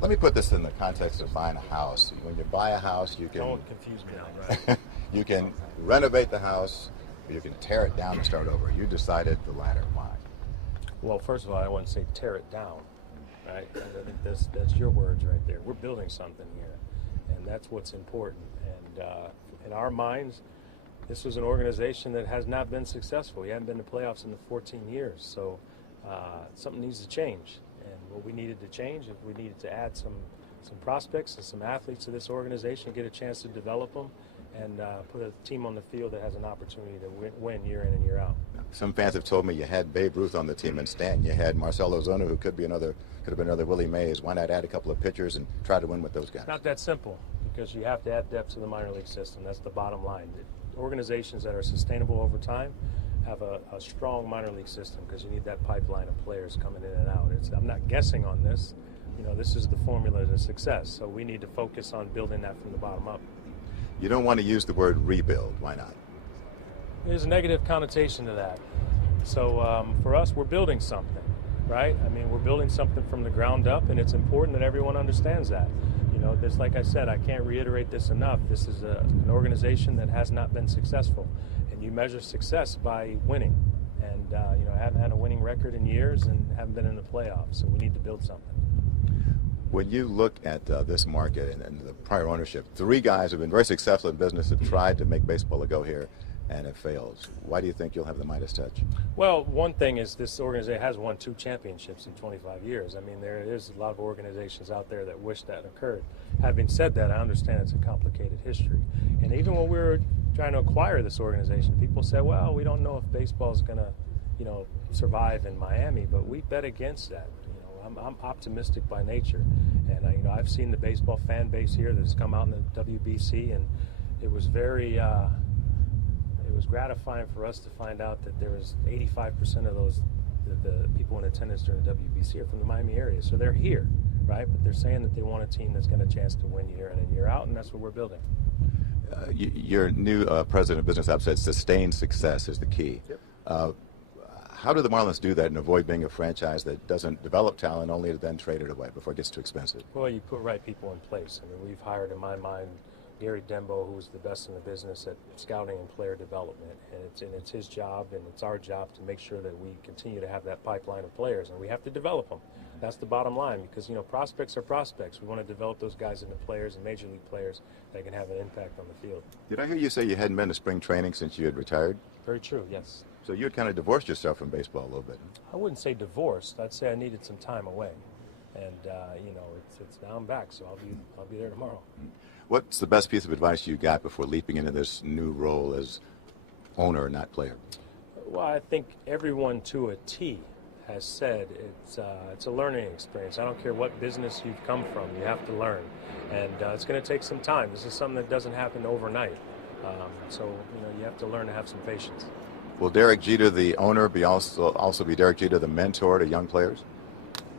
Let me put this in the context of buying a house. When you buy a house, you can Don't confuse me now, right? you can renovate the house, or you can tear it down and start over. You decided the latter. Why? Well, first of all, I wouldn't say tear it down, right? I think that's your words right there. We're building something here, and that's what's important. And in our minds, this was an organization that has not been successful. We haven't been to playoffs in the 14 years, so something needs to change. And what we needed to change, if we needed to add some prospects and some athletes to this organization, get a chance to develop them, and put a team on the field that has an opportunity to win year in and year out. Some fans have told me you had Babe Ruth on the team in Stanton. You had Marcell Ozuna, who could have been another Willie Mays. Why not add a couple of pitchers and try to win with those guys? It's not that simple, because you have to add depth to the minor league system. That's the bottom line. Organizations that are sustainable over time have a strong minor league system, because you need that pipeline of players coming in and out. I'm not guessing on this. This is the formula to success. So we need to focus on building that from the bottom up. You don't want to use the word rebuild. Why not? There's a negative connotation to that. So for us, we're building something, right? I mean, we're building something from the ground up, and it's important that everyone understands that. There's, like I said, I can't reiterate this enough. This is an organization that has not been successful, and you measure success by winning. And I haven't had a winning record in years and haven't been in the playoffs, so we need to build something. When you look at this market and the prior ownership, 3 guys who have been very successful in business have tried to make baseball a go here and have failed. Why do you think you'll have the Midas touch? Well, one thing is this organization has won 2 championships in 25 years. I mean, there is a lot of organizations out there that wish that occurred. Having said that, I understand it's a complicated history. And even when we were trying to acquire this organization, people said, well, we don't know if baseball is going to, survive in Miami, but we bet against that. I'm optimistic by nature, and I've seen the baseball fan base here that's come out in the WBC, and it was very it was gratifying for us to find out that there was 85% of those the people in attendance during the WBC are from the Miami area, so they're here, right? But they're saying that they want a team that's got a chance to win year in and year out, and that's what we're building. Your new president of business ops said sustained success is the key. Yep. How do the Marlins do that and avoid being a franchise that doesn't develop talent only to then trade it away before it gets too expensive? Well, you put right people in place. I mean, we've hired, in my mind, Gary Dembo, who's the best in the business at scouting and player development, and it's his job and it's our job to make sure that we continue to have that pipeline of players, and we have to develop them. That's the bottom line, because prospects are prospects. We want to develop those guys into players and major league players that can have an impact on the field. Did I hear you say you hadn't been to spring training since you had retired? Very true, yes. So you had kind of divorced yourself from baseball a little bit. I wouldn't say divorced. I'd say I needed some time away, and it's now I'm back, so I'll be there tomorrow. What's the best piece of advice you got before leaping into this new role as owner, not player? Well, I think everyone to a T has said it's a learning experience. I don't care what business you've come from, you have to learn, and it's going to take some time. This is something that doesn't happen overnight, so you have to learn to have some patience. Will Derek Jeter, the owner, also be Derek Jeter, the mentor to young players?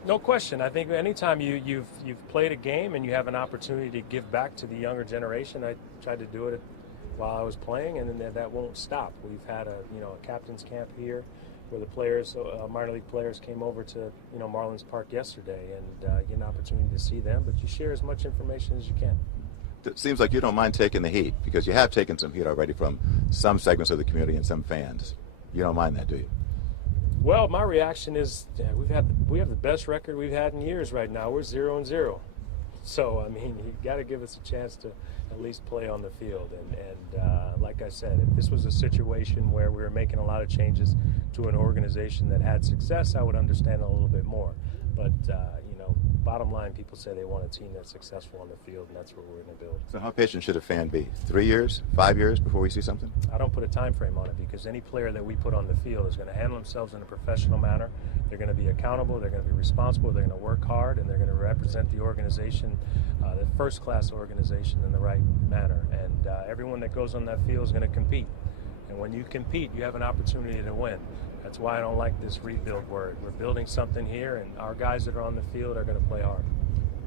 No question. I think anytime you've played a game and you have an opportunity to give back to the younger generation, I tried to do it while I was playing, and then that won't stop. We've had a captain's camp here where the players, minor league players, came over to Marlins Park yesterday and get an opportunity to see them. But you share as much information as you can. It seems like you don't mind taking the heat, because you have taken some heat already from some segments of the community and some fans. You don't mind that, do you? Well, my reaction is we have the best record we've had in years right now. We're 0-0. So, I mean, you got to give us a chance to at least play on the field. And like I said, if this was a situation where we were making a lot of changes to an organization that had success, I would understand a little bit more. But, bottom line, people say they want a team that's successful on the field, and that's what we're going to build. So how patient should a fan be? 3 years, 5 years before we see something? I don't put a time frame on it, because any player that we put on the field is going to handle themselves in a professional manner. They're going to be accountable, they're going to be responsible, they're going to work hard, and they're going to represent the organization, the first-class organization, in the right manner. And everyone that goes on that field is going to compete. And when you compete, you have an opportunity to win. That's why I don't like this rebuild word. We're building something here, and our guys that are on the field are going to play hard.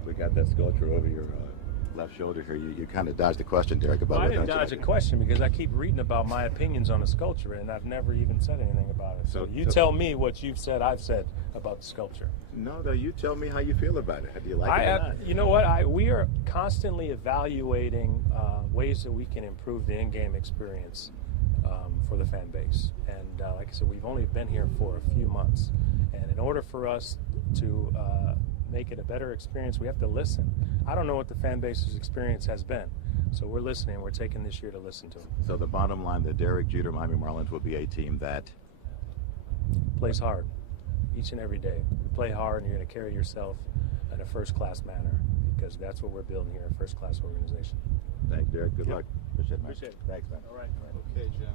We got that sculpture over your left shoulder here. You kind of dodged the question, Derek, about Well, I what didn't don't you dodge a like? question because I keep reading about my opinions on the sculpture, and I've never even said anything about it. So you tell me what you've said, I've said about the sculpture. No, you tell me how you feel about it. Do you like it or not? You know what? We are constantly evaluating ways that we can improve the in-game experience for the fan base. And like I said, we've only been here for a few months. And in order for us to make it a better experience, we have to listen. I don't know what the fan base's experience has been. So we're listening. We're taking this year to listen to them. So the bottom line, the Derek Jeter Miami Marlins will be a team that Plays hard each and every day. You play hard and you're going to carry yourself in a first-class manner because that's what we're building here, a first-class organization. Thanks, Derek. Good Yep. luck. Appreciate it, man. Appreciate it. Thanks, man. All right. Okay, Jim.